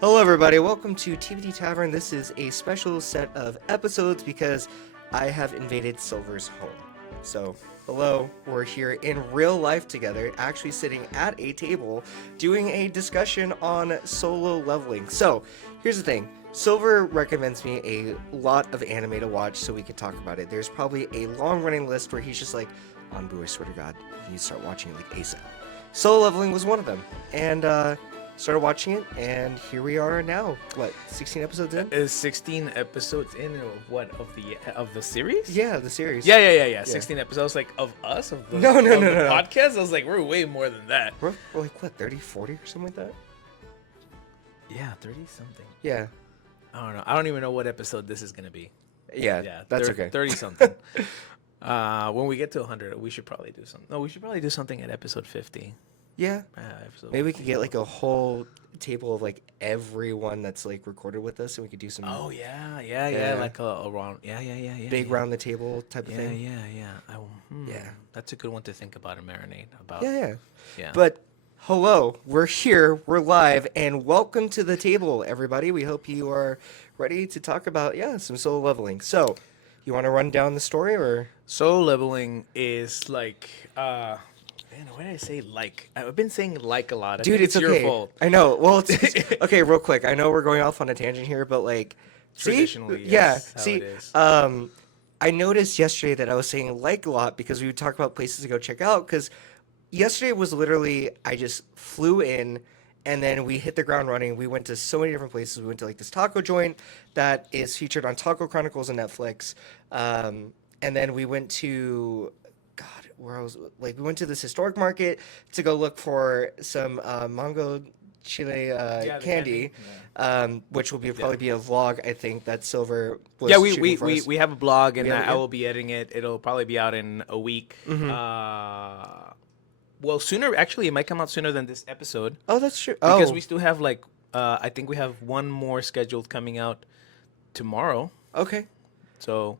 Hello, everybody. Welcome to TBD Tavern. This is a special set of episodes because I have invaded Silver's home. So, hello, we're here in real life together, actually sitting at a table doing a discussion on solo leveling. So, here's the thing Silver recommends me a lot of anime to watch so we can talk about it. There's probably a long running list where he's just like, Anbu, I swear to God, you need to start watching it like ASAP. Solo leveling was one of them. And, started watching it, and here we are now. What, 16 episodes in? Is 16 episodes in of what of the series? Yeah, the series. Yeah. 16 episodes like of us of the No. podcast. I was like, we're way more than that. We're like what, 30, 40 or something like that? Yeah, 30 something. Yeah. I don't know. I don't even know what episode this is gonna be. Yeah, that's okay. 30 something. When we get to 100, we should probably do something. No, we should probably do something at episode 50. Yeah. Episode Maybe we could get like a whole table of like everyone that's like recorded with us, and we could do some Oh yeah. Like a round. Yeah. big round the table type of thing. Yeah. That's a good one to think about and marinate about. Yeah. But hello, we're here, we're live, and welcome to the table, everybody. We hope you are ready to talk about some solo leveling. So, you want to run down the story or? Solo leveling is like man, why did I say like? I've been saying like a lot. Dude, it's okay. Your fault. I know. Well, it's okay. Real quick, I know we're going off on a tangent here, but like, Traditionally, see, yes, how see, it is. I noticed yesterday that I was saying like a lot because we would talk about places to go check out. Because yesterday was literally I just flew in, and then we hit the ground running. We went to so many different places. We went to like this taco joint that is featured on Taco Chronicles on Netflix, and then we went to where I was like we went to this historic market to go look for some mango chile candy, which will probably be a vlog. I think that Silver was shooting for us. we have a blog and Yeah. I will be editing it. It'll probably be out in a week. Well, sooner actually. It might come out sooner than this episode Oh, that's true. because we still have like I think we have one more scheduled coming out tomorrow. Okay. So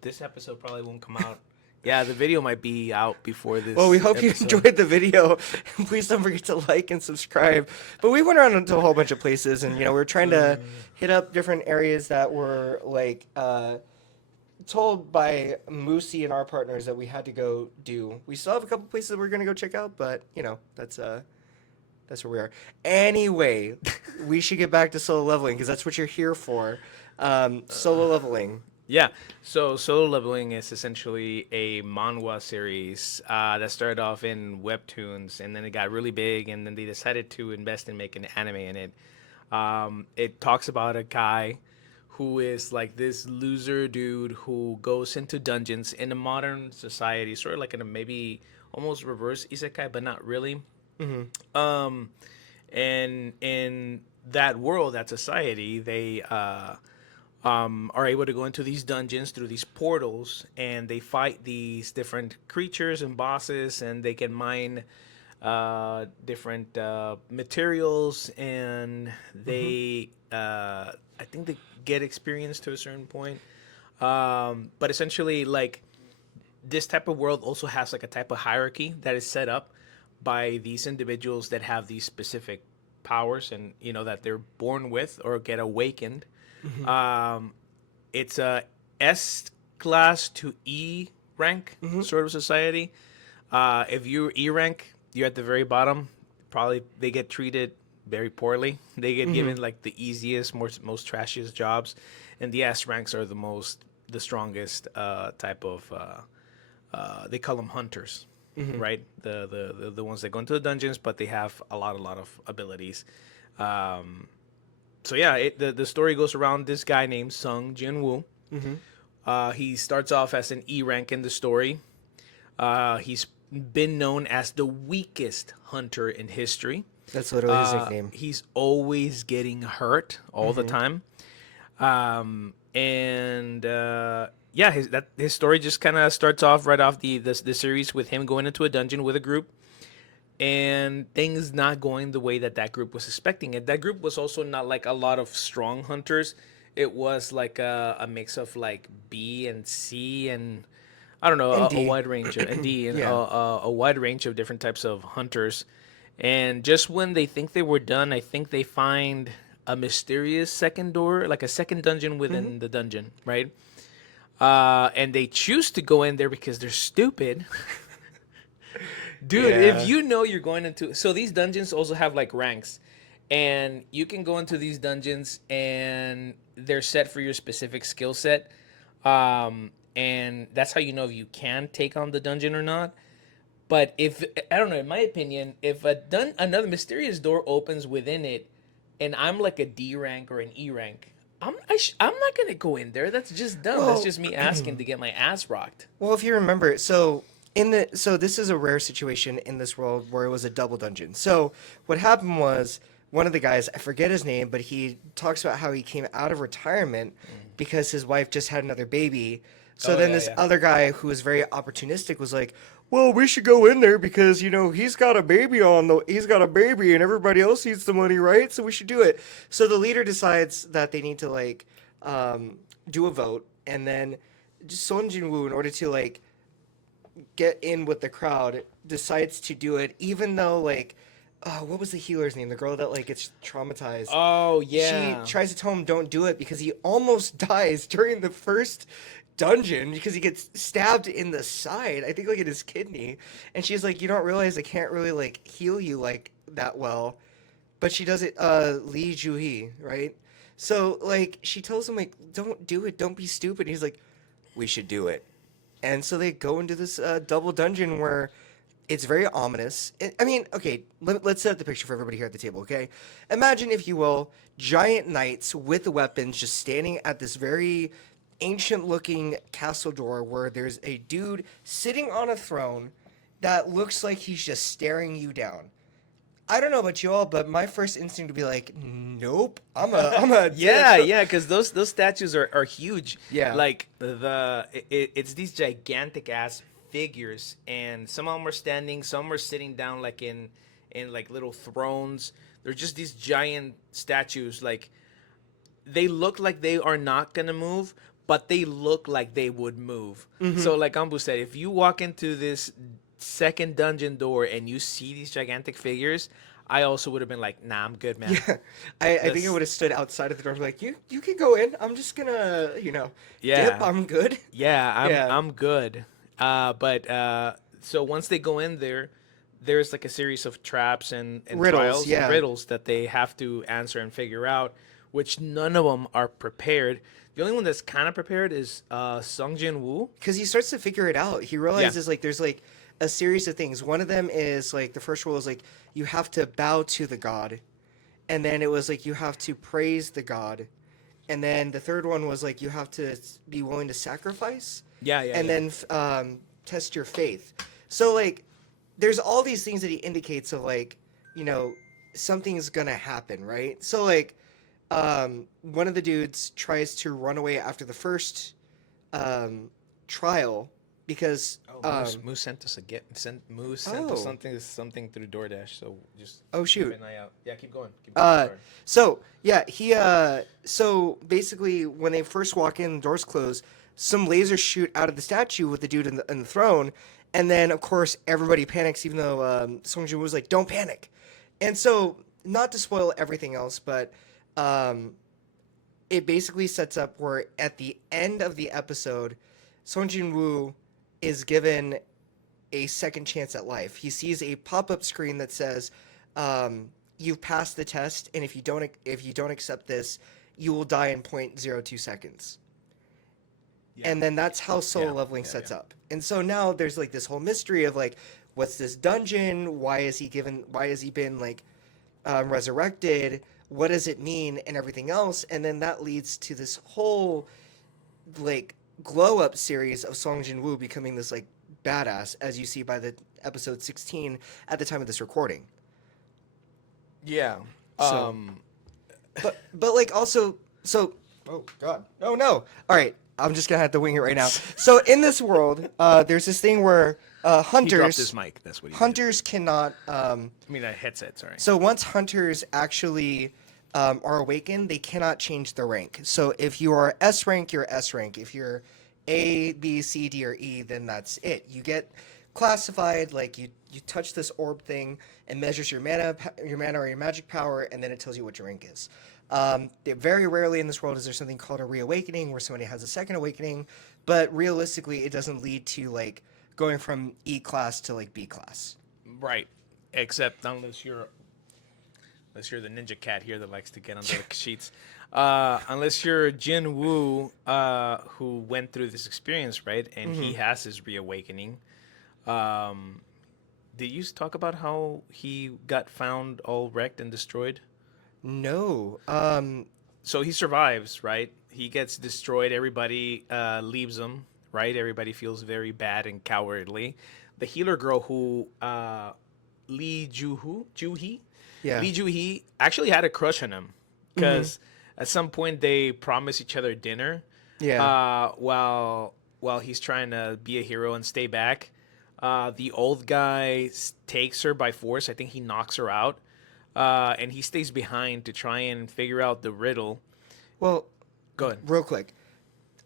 this episode probably won't come out. Yeah, the video might be out before this. Well, we hope you episode. enjoyed the video. Please don't forget to like and subscribe. But we went around to a whole bunch of places, and we were trying to hit up different areas that were like told by Moosey and our partners that we had to go do. We still have a couple places that we're gonna go check out, but that's where we are. Anyway, we should get back to solo leveling because that's what you're here for. Solo leveling. Yeah, so Solo Leveling is essentially a manhwa series that started off in webtoons, and then it got really big, and then they decided to invest in making an anime in it. It talks about a guy who is like this loser dude who goes into dungeons in a modern society, sort of like in a maybe almost reverse isekai, but not really. And in that world, that society, they are able to go into these dungeons through these portals, and they fight these different creatures and bosses, and they can mine different materials, and they I think they get experience to a certain point. But essentially, like, this type of world also has like a type of hierarchy that is set up by these individuals that have these specific powers, and that they're born with or get awakened. It's a S class to E rank sort of society. If you're E rank, you're at the very bottom. Probably they get treated very poorly. They get given like the easiest, most trashiest jobs, and the S ranks are the strongest type of. They call them hunters, right? The ones that go into the dungeons, but they have a lot of abilities. So yeah, the story goes around this guy named Sung Jin-woo. He starts off as an E rank in the story. He's been known as the weakest hunter in history. That's literally his nickname. He's always getting hurt all the time. His story just kind of starts off right off the series with him going into a dungeon with a group, and things not going the way that group was expecting it. That group was also not like a lot of strong hunters. It was like a mix of like B and C and I don't know, a wide range of and D and a wide range of different types of hunters. And just when they think they were done, I think they find a mysterious second door, like a second dungeon Mm-hmm. within the dungeon, right? And they choose to go in there because they're stupid. Dude, if Yeah. you know you're going into, so these dungeons also have like ranks, and you can go into these dungeons and they're set for your specific skill set. And that's how you know if you can take on the dungeon or not. But if I don't know, in my opinion, if another mysterious door opens within it, and I'm like a D rank or an E rank, I'm not gonna go in there. That's just dumb. That's Well, just me asking to get my ass rocked. well, if you remember, so this is a rare situation in this world where it was a double dungeon. So what happened was one of the guys, I forget his name, but he talks about how he came out of retirement because his wife just had another baby. So Oh then yeah, this yeah. other guy who was very opportunistic was like, "Well, we should go in there because he's got a baby and everybody else needs the money, right? So we should do it." So the leader decides that they need to like do a vote, and then Son Jin-woo, in order to like get in with the crowd, decides to do it, even though like, what was the healer's name? The girl that like gets traumatized. Oh She yeah. tries to tell him don't do it because he almost dies during the first dungeon because he gets stabbed in the side, I think like in his kidney, and she's like, you don't realize I can't really like heal you like that well, but she does it. Lee Ju-hee, right? So like she tells him like, don't do it, don't be stupid. He's like, we should do it. And so they go into this double dungeon where it's very ominous. I mean, okay, let's set up the picture for everybody here at the table, okay? Imagine, if you will, giant knights with weapons just standing at this very ancient looking castle door where there's a dude sitting on a throne that looks like he's just staring you down. I don't know about you all, but my first instinct would be like, nope, I'm a Yeah, dip. yeah, because those statues are huge. Yeah. Like it's these gigantic ass figures, and some of them are standing, some are sitting down, like in like little thrones. They're just these giant statues. Like they look like they are not gonna move, but they look like they would move. So like Ambu said, if you walk into this second dungeon door and you see these gigantic figures, I also would have been like, nah, I'm good, man. Yeah, I think I This, would have stood outside of the door and be like, you can go in. I'm just gonna, dip. yeah, I'm good. yeah, Yeah. I'm good. But so once they go in there, there's like a series of traps and Riddles, trials and yeah. riddles that they have to answer and figure out, which none of them are prepared. The only one that's kind of prepared is Sung Jin Woo. Because he starts to figure it out. He Yeah, realizes like there's like a series of things. One of them is like the first rule is like you have to bow to the god, and then it was like you have to praise the god, and then the third one was like you have to be willing to sacrifice, yeah, yeah, and yeah. then test your faith. So like there's all these things that he indicates of like you know something's gonna happen, right? So like one of the dudes tries to run away after the first trial because Oh, Moose sent us a get. Moose sent us oh something through DoorDash. So just oh keep shoot an eye out. Yeah, keep going. Keep going. uh Sorry. so yeah he so basically when they first walk in, the doors close, some lasers shoot out of the statue with the dude in the throne, and then of course everybody panics, even though Song Joong was like, don't panic. And so, not to spoil everything else, but um it basically sets up where at the end of the episode, Song Jin-woo is given a second chance at life. He sees a pop-up screen that says, "You've passed the test, and if you don't accept this, you will die in 0.02 seconds." Yeah. And then that's how solo Yeah. leveling Yeah. sets Yeah. up. And so now there's like this whole mystery of like, what's this dungeon? Why is he given? Why has he been like resurrected? What does it mean, and everything else? And then that leads to this whole like glow up series of Song Jin Woo becoming this like badass, as you see by the episode 16 at the time of this recording. Yeah. So, but like also, so oh god, oh no, all right, I'm just gonna have to wing it right now. So in this world, there's this thing where He dropped his mic. That's what he did. hunters cannot. I mean, a headset. Sorry. So once hunters actually are awakened, they cannot change their rank. So if you are S rank, you're S rank. If you're A, B, C, D, or E, then that's it. You get classified, like you touch this orb thing and measures your mana or your magic power, and then it tells you what your rank is. Very rarely in this world is there something called a reawakening where somebody has a second awakening, but realistically, it doesn't lead to like going from E class to like B class. Right. Except unless you're the ninja cat here that likes to get under the sheets. Unless you're Jin-woo, who went through this experience, right? And he has his reawakening. Um, did you talk about how he got found all wrecked and destroyed? No. So he survives, right? He gets destroyed. Everybody leaves him, right? Everybody feels very bad and cowardly. The healer girl who Lee Ju-hee, Yeah. Lee Ju-hee actually had a crush on him because at some point they promise each other dinner. Yeah. While he's trying to be a hero and stay back, the old guy takes her by force. I think he knocks her out, and he stays behind to try and figure out the riddle. Well, Go ahead. real quick,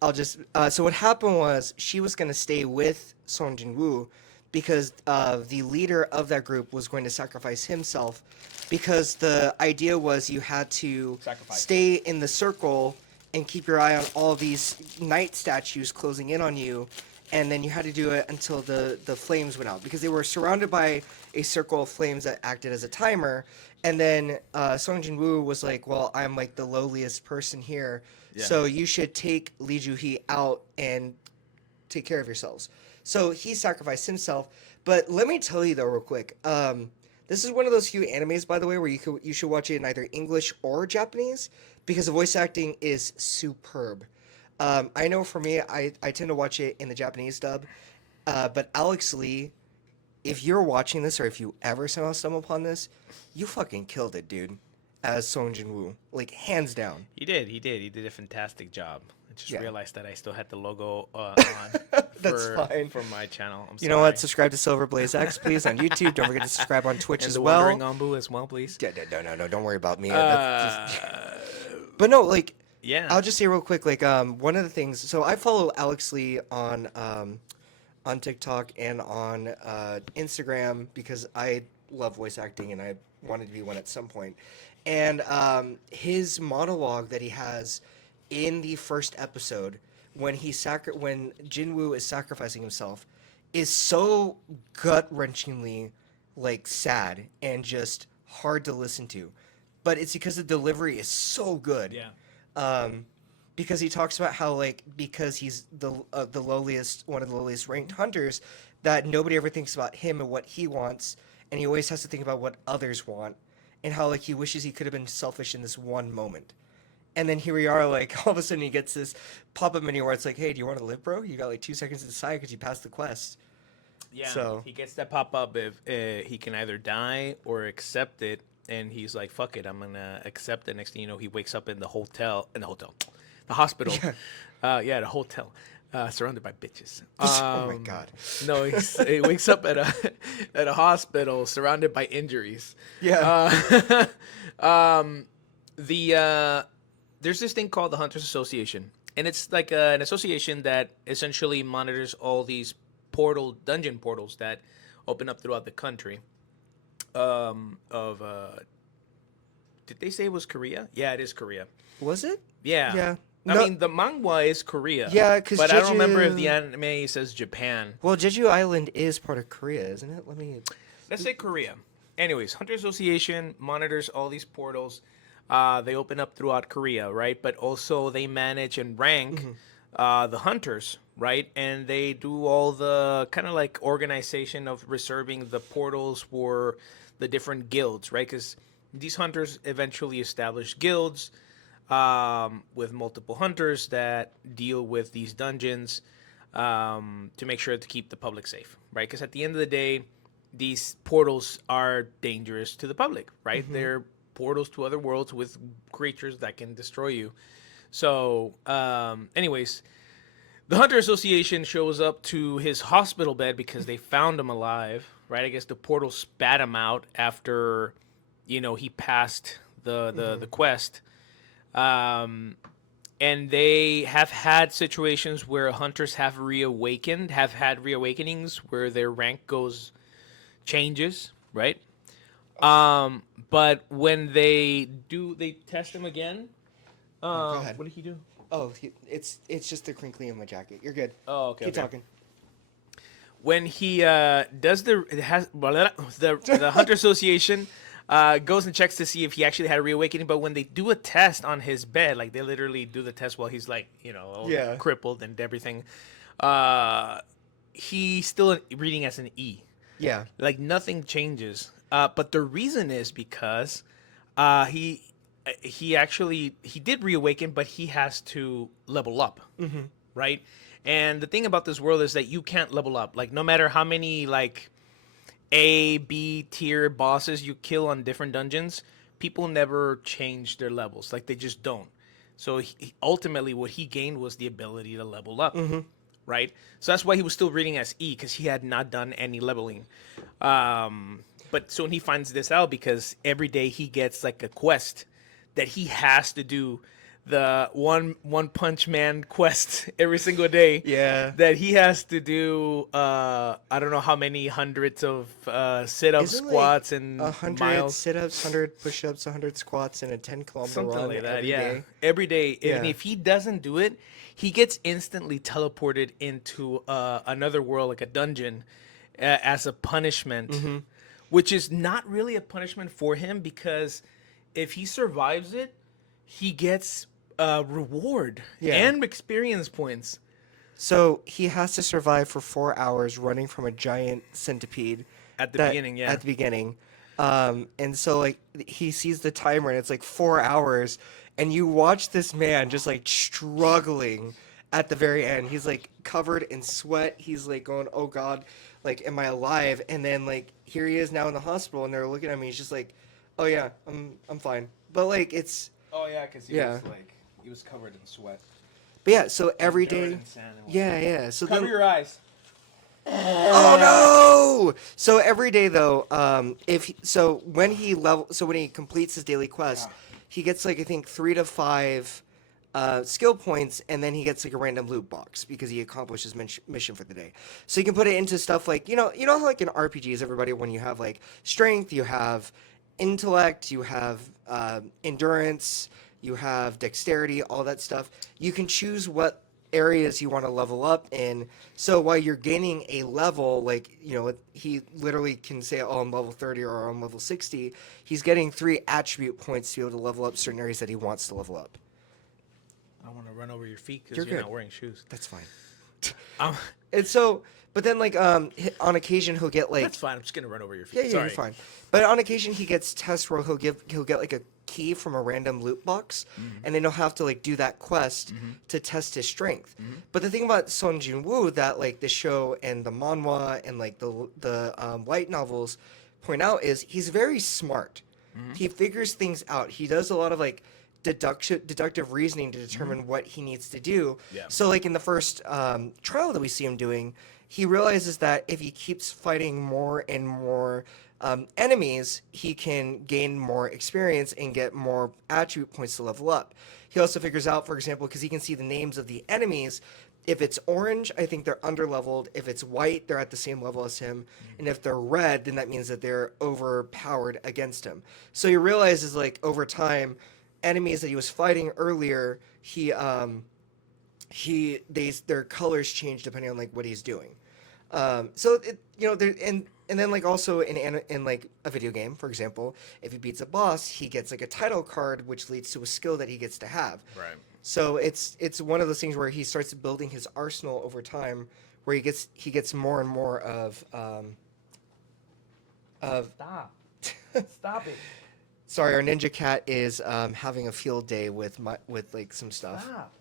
I'll just. So what happened was she was going to stay with Song Jin-woo because the leader of that group was going to sacrifice himself because the idea was you had to Sacrifice. stay in the circle and keep your eye on all these knight statues closing in on you, and then you had to do it until the flames went out because they were surrounded by a circle of flames that acted as a timer. And then Song Jin-woo was like, well, I'm like the lowliest person here, so you should take Lee Ju-hee out and take care of yourselves. So he sacrificed himself. But let me tell you though, real quick, this is one of those few animes, by the way, where you should watch it in either English or Japanese because the voice acting is superb. I know for me, I tend to watch it in the Japanese dub, but Alex Lee, if you're watching this or if you ever somehow stumble upon this, you fucking killed it, dude, as Song Jin-woo, like hands down. He did a fantastic job. I just Yeah. realized that I still had the logo on That's fine. for my channel. I'm You know what? Subscribe to Silver Blaze X, please, on YouTube. Don't forget to subscribe on Twitch And as the well. Wandering Anbu as well, please. No, don't worry about me. Uh, But no, like, yeah. I'll just say real quick, like, one of the things. So I follow Alex Lee on TikTok and on Instagram because I love voice acting and I wanted to be one at some point. And his monologue that he has in the first episode when when Jinwoo is sacrificing himself is so gut-wrenchingly like sad and just hard to listen to. But it's because the delivery is so good. Yeah. Because he talks about how like because he's the lowliest, one of the lowliest ranked hunters, that nobody ever thinks about him and what he wants, and he always has to think about what others want, and how like he wishes he could have been selfish in this one moment. And then here we are, like all of a sudden he gets this pop-up menu where it's like, hey, do you want to live, bro? You got like 2 seconds to decide because you passed the quest. Yeah. So- he gets that pop up if he can either die or accept it, and he's like, "Fuck it, I'm gonna accept it." Next thing you know, he wakes up in the hospital. Yeah. The hotel, surrounded by bitches. Oh my God. No, he wakes up at a hospital surrounded by injuries. Yeah. There's this thing called the Hunters Association, and it's like an association that essentially monitors all these dungeon portals that open up throughout the country. Did they say it was Korea? Yeah, it is Korea. Was it? Yeah. Yeah. I No- mean, the manga is Korea. Yeah, 'cause but I don't remember if Jeju- the anime says Japan. Well, Jeju Island is part of Korea, isn't it? Let me. Let's say Korea. Anyways, Hunter Association monitors all these portals. They open up throughout Korea, right? But also they manage and rank the hunters, right? And they do all the kind of like organization of reserving the portals for the different guilds, right? Because these hunters eventually establish guilds with multiple hunters that deal with these dungeons to make sure to keep the public safe, right? Because at the end of the day, these portals are dangerous to the public, right? They're portals to other worlds with creatures that can destroy you. So, anyways, the Hunter Association shows up to his hospital bed because they found him alive, right? I guess the portal spat him out after, he passed the quest. And they have had situations where hunters have had reawakenings where their rank changes, right? But when they test him again. Oh, go ahead. What did he do? Oh, it's just the crinkling of my jacket. You're good. Oh, okay, Keep okay. talking. When he does the Hunter Association goes and checks to see if he actually had a reawakening, but when they do a test on his bed, like they literally do the test while he's like all Yeah. crippled and everything, uh, he's still reading as an E. Yeah. Like nothing changes. But the reason is because he did reawaken, but he has to level up, right? And the thing about this world is that you can't level up. Like no matter how many like A, B tier bosses you kill on different dungeons, people never change their levels. Like they just don't. So ultimately, what he gained was the ability to level up, right? So that's why he was still reading as E because he had not done any leveling. But soon he finds this out because every day he gets like a quest that he has to do, the one punch man quest every single day. Yeah. That he has to do. I don't know how many hundreds of sit-ups, Isn't like squats, and 100 miles. sit-ups, 100 push-ups, 100 squats, and a 10-kilometer Something run like that, every yeah. day? Every day. And Yeah. if he doesn't do it, he gets instantly teleported into another world, like a dungeon, as a punishment, which is not really a punishment for him because if he survives it, he gets reward Yeah. and experience points. So he has to survive for 4 hours running from a giant centipede At the that beginning, yeah. at the beginning. And so like he sees the timer and it's like 4 hours, and you watch this man just like struggling at the very end. He's like covered in sweat. He's like going, "Oh God, like am I alive?" And then like here he is now in the hospital, and they're looking at me. He's just like, "Oh yeah, I'm fine." But like it's Oh yeah, because yeah. he was covered in sweat. But yeah, so every Covered day, in sand and yeah, yeah. So Cover then, your eyes. oh no! So every day though, so when he completes his daily quest, he gets like I think 3 to 5 skill points, and then he gets like a random loot box because he accomplished his mission for the day. So you can put it into stuff like how like in RPGs, everybody when you have like strength, you have intellect, you have endurance, you have dexterity, all that stuff. You can choose what areas you want to level up in. So while you're gaining a level, like, he literally can say, oh, I'm level 30 or I'm level 60. He's getting 3 attribute points to be able to level up certain areas that he wants to level up. I want to run over your feet You're because you're good. not wearing shoes. That's fine. Um, And so, but then like on occasion he'll get like that's fine. I'm just gonna run over your feet. yeah, yeah, Sorry. you're fine. But on occasion he gets tests where he'll get like a key from a random loot box, and then he'll have to like do that quest to test his strength. But the thing about Son Jin-woo that like the show and the manhwa and like the light novels point out is he's very smart. He figures things out. He does a lot of like deductive reasoning to determine what he needs to do. Yeah. So like in the first trial that we see him doing, he realizes that if he keeps fighting more and more enemies, he can gain more experience and get more attribute points to level up. He also figures out, for example, because he can see the names of the enemies. If it's orange, I think they're underleveled. If it's white, they're at the same level as him. And if they're red, then that means that they're overpowered against him. So he realizes, like, over time, enemies that he was fighting earlier, their colors change depending on like what he's doing. So it there and then like also in like a video game, for example, if he beats a boss, he gets like a title card, which leads to a skill that he gets to have. Right. So it's one of those things where he starts building his arsenal over time, where he gets more and more of Stop. Stop it. sorry, our ninja cat is having a field day with like some stuff. Stop.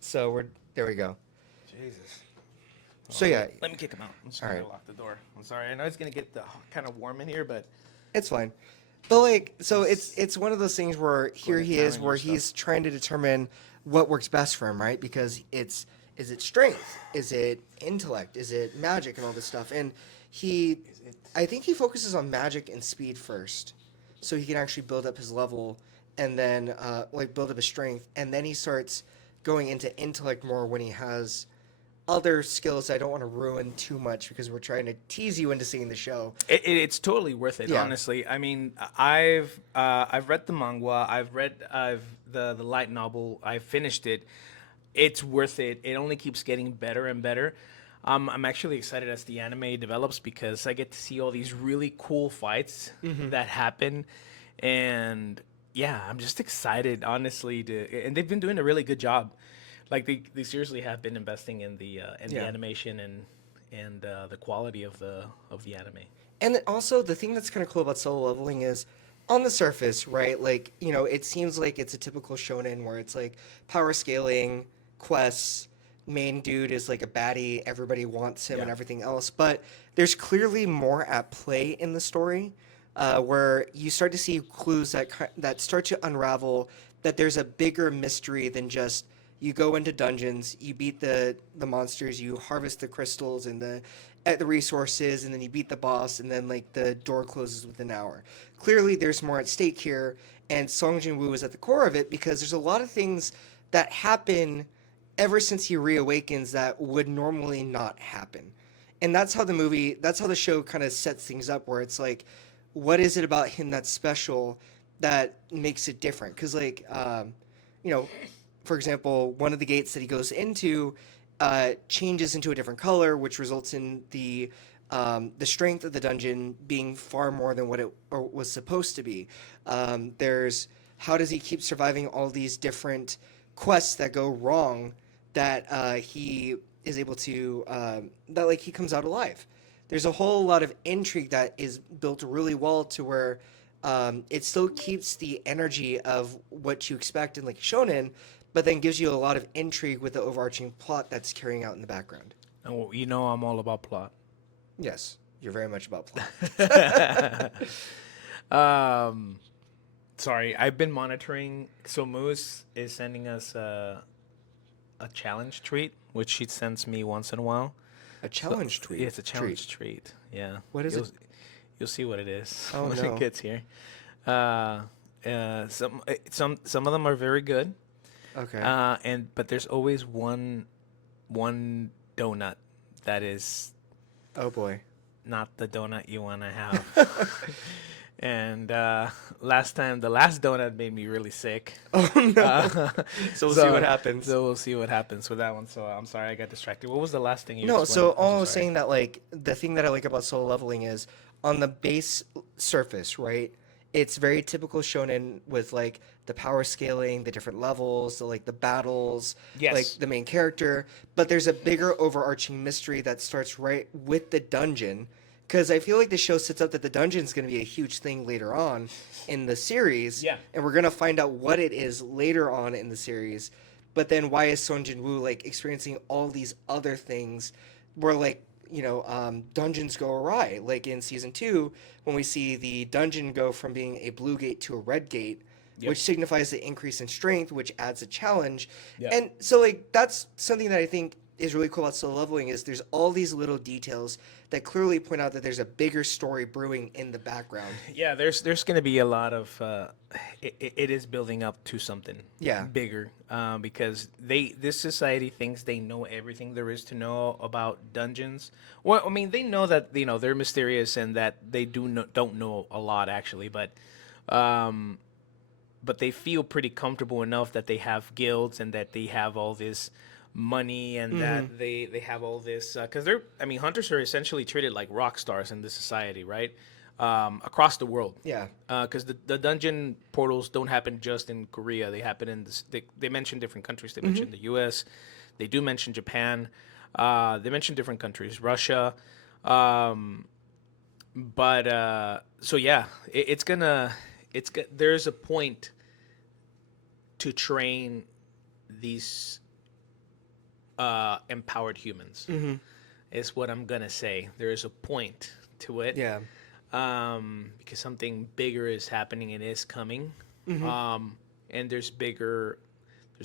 So there we go. Jesus. So yeah, Let me kick him out. I'm just All gonna right. lock the door. I'm sorry. I know it's gonna get kind of warm in here, but it's fine. But like, so it's one of those things where here ahead, he is, timing where your he's trying to determine what works best for him, right? Because is it strength, is it intellect, is it magic, and all this stuff. And I think he focuses on magic and speed first, so he can actually build up his level, and then like build up his strength, and then he starts going into intellect more when he has other skills I don't want to ruin too much because we're trying to tease you into seeing the show. It's totally worth it, Yeah. honestly. I mean, I've read the manga, I've the light novel, I've finished it. It's worth it. It only keeps getting better and better. I'm actually excited as the anime develops because I get to see all these really cool fights that happen, and yeah, I'm just excited, honestly. And they've been doing a really good job. Like they seriously have been investing in the Yeah. animation and the quality of the anime. And then also, the thing that's kind of cool about solo leveling is, on the surface, right? Like, it seems like it's a typical shonen where it's like power scaling, quests, main dude is like a baddie, everybody wants him and Yeah. everything else. But there's clearly more at play in the story, where you start to see clues that start to unravel that there's a bigger mystery than just you go into dungeons, you beat the monsters, you harvest the crystals and the resources, and then you beat the boss, and then like the door closes within an hour. Clearly, there's more at stake here, and Song Jin-woo is at the core of it because there's a lot of things that happen ever since he reawakens that would normally not happen. And that's how the show kind of sets things up, where it's like, what is it about him that's special that makes it different? Because you know, for example, one of the gates that he goes into changes into a different color, which results in the strength of the dungeon being far more than what it was supposed to be. There's how does he keep surviving all these different quests that go wrong that he is able to that like he comes out alive. There's a whole lot of intrigue that is built really well to where it still keeps the energy of what you expect in like shonen, but then gives you a lot of intrigue with the overarching plot that's carrying out in the background. Oh, you know I'm all about plot. Yes, you're very much about plot. um, Sorry, I've been monitoring. So Moose is sending us a challenge treat, which she sends me once in a while. A So challenge tweet. yeah, it's a challenge treat. Yeah, What is it? you'll see what it is Oh when it no. gets here. Uh, some of them are very good. Okay. And but there's always one donut that is Oh boy. not the donut you want to have. And the last donut made me really sick. Oh no. Uh, So we'll see what happens. So we'll see what happens with that one. So I'm sorry I got distracted. What was the last thing you No, explained? so I'm all I so was sorry. saying that like the thing that I like about solo leveling is on the base surface, right? It's very typical shonen with like the power scaling, the different levels, the battles, like Yes. the main character, but there's a bigger overarching mystery that starts right with the dungeon. Because I feel like the show sets up that the dungeon is going to be a huge thing later on in the series, Yeah. and we're going to find out what it is later on in the series. But then why is Song Jin-woo like experiencing all these other things where like dungeons go awry, like in season 2 when we see the dungeon go from being a blue gate to a red gate, Yep. which signifies the increase in strength, which adds a challenge. Yeah. And so like that's something that I think is really cool about solo leveling is there's all these little details that clearly point out that there's a bigger story brewing in the background. Yeah, there's going to be a lot of it is building up to something Yeah. bigger because this society thinks they know everything there is to know about dungeons. Well, I mean they know that they're mysterious and that they don't know a lot actually, um, but they feel pretty comfortable enough that they have guilds and that they have all this money and that they have all this because hunters are essentially treated like rock stars in this society, right? Across the world. Yeah. Because the dungeon portals don't happen just in Korea. They happen in they mention different countries. They mention the U.S. They do mention Japan. They mention different countries, Russia. But so yeah, there's a point to train these empowered humans. Is what I'm gonna say. There is a point to it. Yeah. Because something bigger is happening and is coming. And there's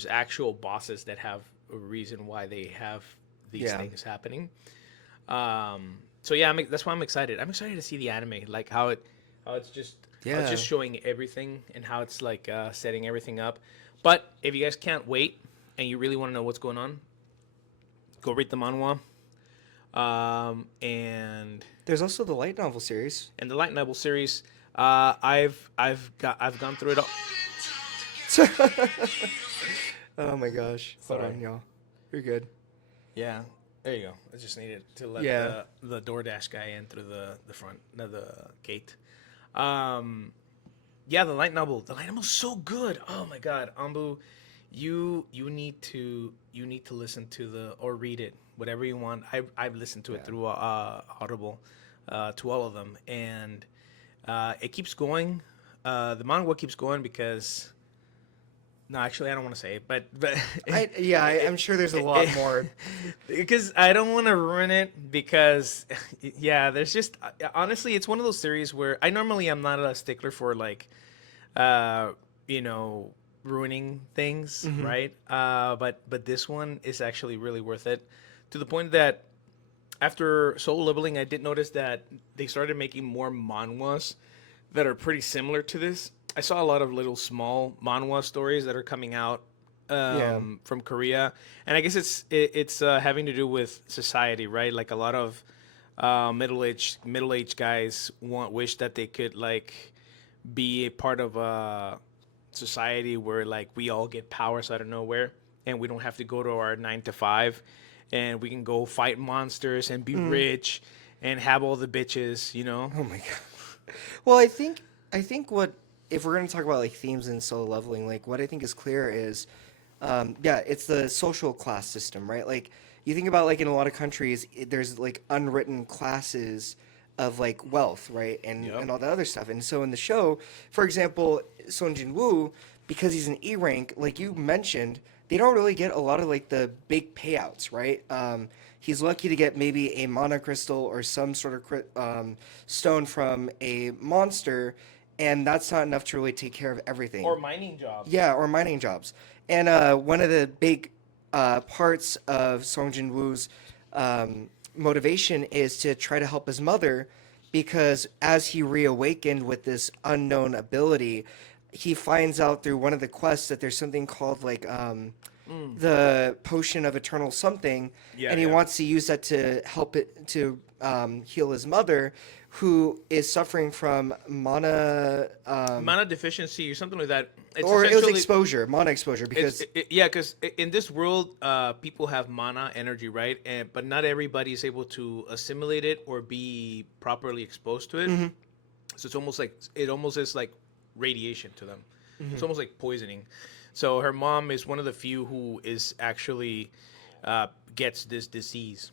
actual bosses that have a reason why they have these Yeah. things happening. So yeah, that's why I'm excited. I'm excited to see the anime, like how it's just showing everything and how it's like setting everything up. But if you guys can't wait and you really want to know what's going on, go read the manhwa. And There's also the light novel series. the light novel series, I've gone through it all. Oh my gosh. Hold Sorry. on, y'all. You're good. Yeah, there you go. I just needed to let Yeah. the DoorDash guy in through the front, no, the gate. Um, yeah, the light novel. The light novel's so good. Oh my god, Anbu, you need to listen to the or read it, whatever you want. I've listened to it through Audible, to all of them, and it keeps going. The manga keeps going because no, actually, I don't want to say it, but I'm sure there's a lot more. because I don't want to ruin it because yeah, there's just honestly, it's one of those series where I normally am not a stickler for like uh you know ruining things, Mhm. right? But this one is actually really worth it to the point that after Soul Leveling, I did notice that they started making more manhwas that are pretty similar to this. I saw a lot of little small manhwa stories that are coming out Yeah. from Korea, and I guess it's having to do with society, right? Like a lot of middle aged guys wish that they could like be a part of a society where like we all get powers out of nowhere and we don't have to go to our 9 to 5 and we can go fight monsters and be Mm. rich and have all the bitches, you know? Oh my god. Well, I think what if we're gonna talk about like themes in solo leveling, like what I think is clear is, yeah, it's the social class system, right? Like you think about like in a lot of countries, there's like unwritten classes of like wealth, right, Yep. and all that other stuff. And so in the show, for example, Song Jin-woo, because he's an E rank, like you mentioned, they don't really get a lot of like the big payouts, right? He's lucky to get maybe a mana crystal or some sort of stone from a monster, and that's not enough to really take care of everything. Or mining jobs. Yeah, or mining jobs. And one of the big parts of Song Jin Woo's motivation is to try to help his mother because as he reawakened with this unknown ability, he finds out through one of the quests that there's something called like the potion of eternal something, Yeah, and he yeah. wants to use that to help it to heal his mother, who is suffering from mana, Mana deficiency or something like that. It's or it was essentially exposure, mana exposure, it's because yeah, because in this world, people have mana energy, right? And but not everybody is able to assimilate it or be properly exposed to it. Mhm, So it's almost like it almost is like radiation to them. It's mhm. almost like poisoning. So her mom is one of the few who is actually gets this disease,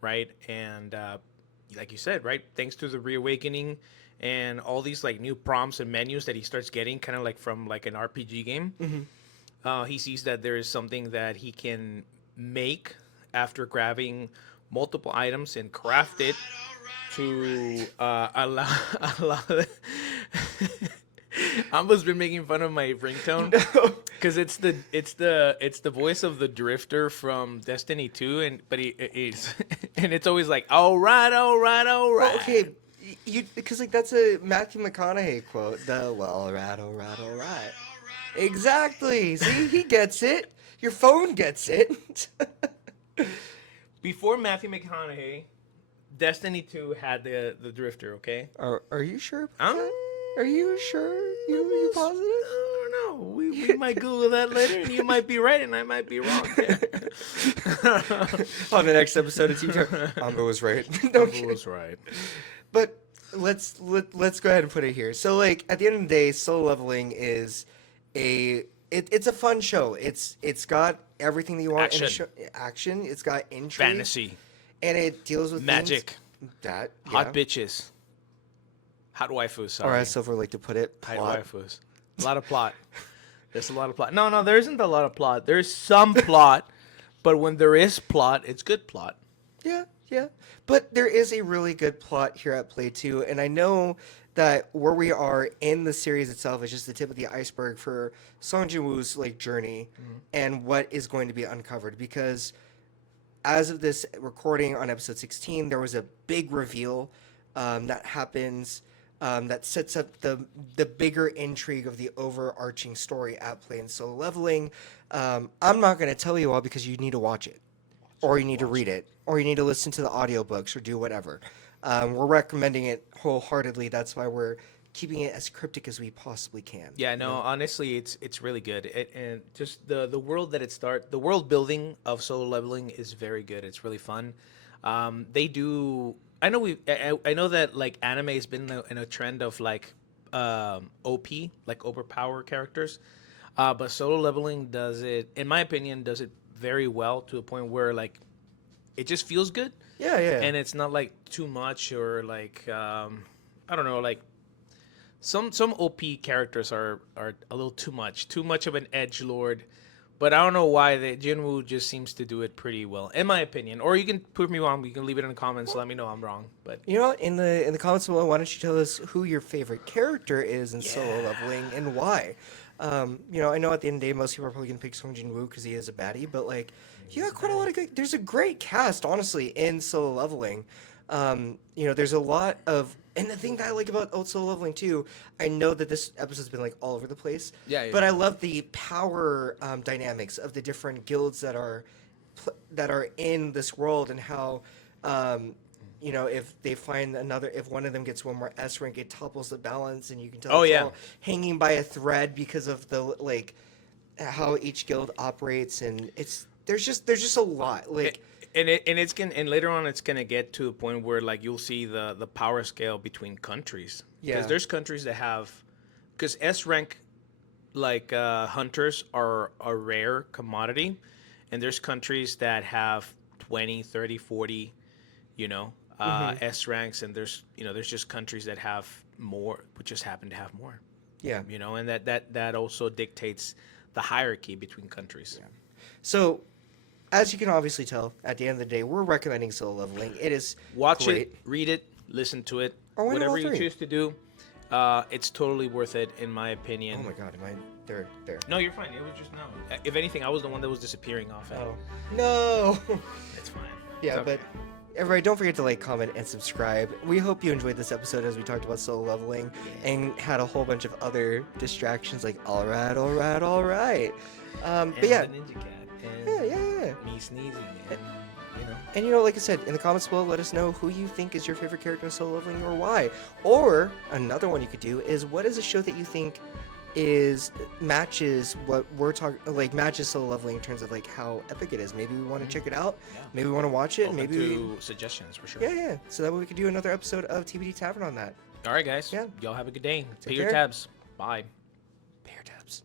right? And like you said, right? Thanks to the reawakening and all these like new prompts and menus that he starts getting, kind of like from like an RPG game, Mm-hmm. he sees that there is something that he can make after grabbing multiple items and craft it to allow allow. Almost been making fun of my ringtone No. because it's the voice of the Drifter from Destiny 2, and but he's and it's always like all right, all right, all Well, right. okay, you because like that's a Matthew McConaughey quote. The well, all right, all right, all right. Exactly. See, he gets it. Your phone gets it. Before Matthew McConaughey, Destiny 2 had the Drifter. Okay. Are you sure about Um, that? Are you sure? You positive? I don't know. We might Google that later, and you might be right, and I might be wrong. On the next episode of TV, Amber was right. No, I'm kidding. was right. But let's go ahead and put it here. So like at the end of the day, solo leveling is it's a fun show. It's got everything that you want in a Action. show. Action. It's got intrigue, Fantasy, and it deals with magic, themes that hot bitches, hot waifus. or Sorry, as Silver like to put it, hot plot. waifus. A lot of plot. There's a lot of plot. No, no, there isn't a lot of plot. There's some plot, but when there is plot, it's good plot. Yeah, yeah. But there is a really good plot here at play too, and I know that where we are in the series itself is just the tip of the iceberg for Song Jin-woo's like journey and what is going to be uncovered because as of this recording on episode 16, there was a big reveal that happens that sets up the bigger intrigue of the overarching story at play and solo leveling. I'm not going to tell you all because you need to watch it. or you need to read it, or you need to listen to the audiobooks or do whatever. We're recommending it wholeheartedly. That's why we're keeping it as cryptic as we possibly can. Yeah, you no, know? honestly, it's really good. And just the world that the world building of Solo Leveling is very good. It's really fun. They do. I know I know that like anime has been in a trend of like OP, like overpower characters. But Solo Leveling does it, in my opinion, does it very well to a point where like it just feels good, Yeah, yeah. and it's not like too much or like I don't know, like some OP characters are a little too much of an edge lord. But I don't know why Jinwoo just seems to do it pretty well, in my opinion. Or you can prove me wrong. You can leave it in the comments. Let me know I'm wrong. But You know what? In the comments below, why don't you tell us who your favorite character is in Solo yeah, Leveling and why? I know at the end of the day, most people are probably gonna pick Song Jin Woo because he is a baddie, but like, you got quite a lot of good. There's a great cast, honestly, in Solo Leveling. There's a lot of, and the thing that I like about old Solo Leveling too, I know that this episode's been like all over the place, yeah, yeah, but I love the power dynamics of the different guilds that are in this world and how. If they find another, if one of them gets one more S rank, it topples the balance, and you can tell oh it's yeah. all hanging by a thread because of the like how each guild operates, and there's just a lot like And later on it's gonna get to a point where like you'll see the power scale between countries, because yeah. there's countries that have, because S rank like hunters are a rare commodity, and there's countries that have 20, 30, 40, you know, Hmm. S ranks, and there's just countries that have more, but just happen to have more, Yeah. and that also dictates the hierarchy between countries. So as you can obviously tell, at the end of the day, we're recommending Solo Leveling. It is Watch it, great. read it, listen to it, Or why not all whatever you three? choose to do. It's totally worth it, in my Oh opinion. my god, am I there? No, you're fine. It was just no. If anything, I was the one that was disappearing off. Oh no. It's fine. It's Yeah, okay. but everybody, don't forget to like, comment, and subscribe. We hope you enjoyed this episode as we talked about Solo Leveling and had a whole bunch of other distractions like all right, all right, all right. But And yeah, the Ninja Cat yeah, and yeah, yeah. me sneezing and you know. And like I said, in the comments below, let us know who you think is your favorite character in Solo Leveling or why. Or another one you could do is, what is a show that you think matches what we're talking, like matches Solo Leveling in terms of like how epic it is. Maybe we want to check it out. Yeah. Maybe we want to watch it. Open Maybe to suggestions for sure. yeah. So that way we could do another episode of TBD Tavern on that. All right, guys. Yeah. Y'all have a good day. Pay Take your care. tabs. Bye. Bear tabs.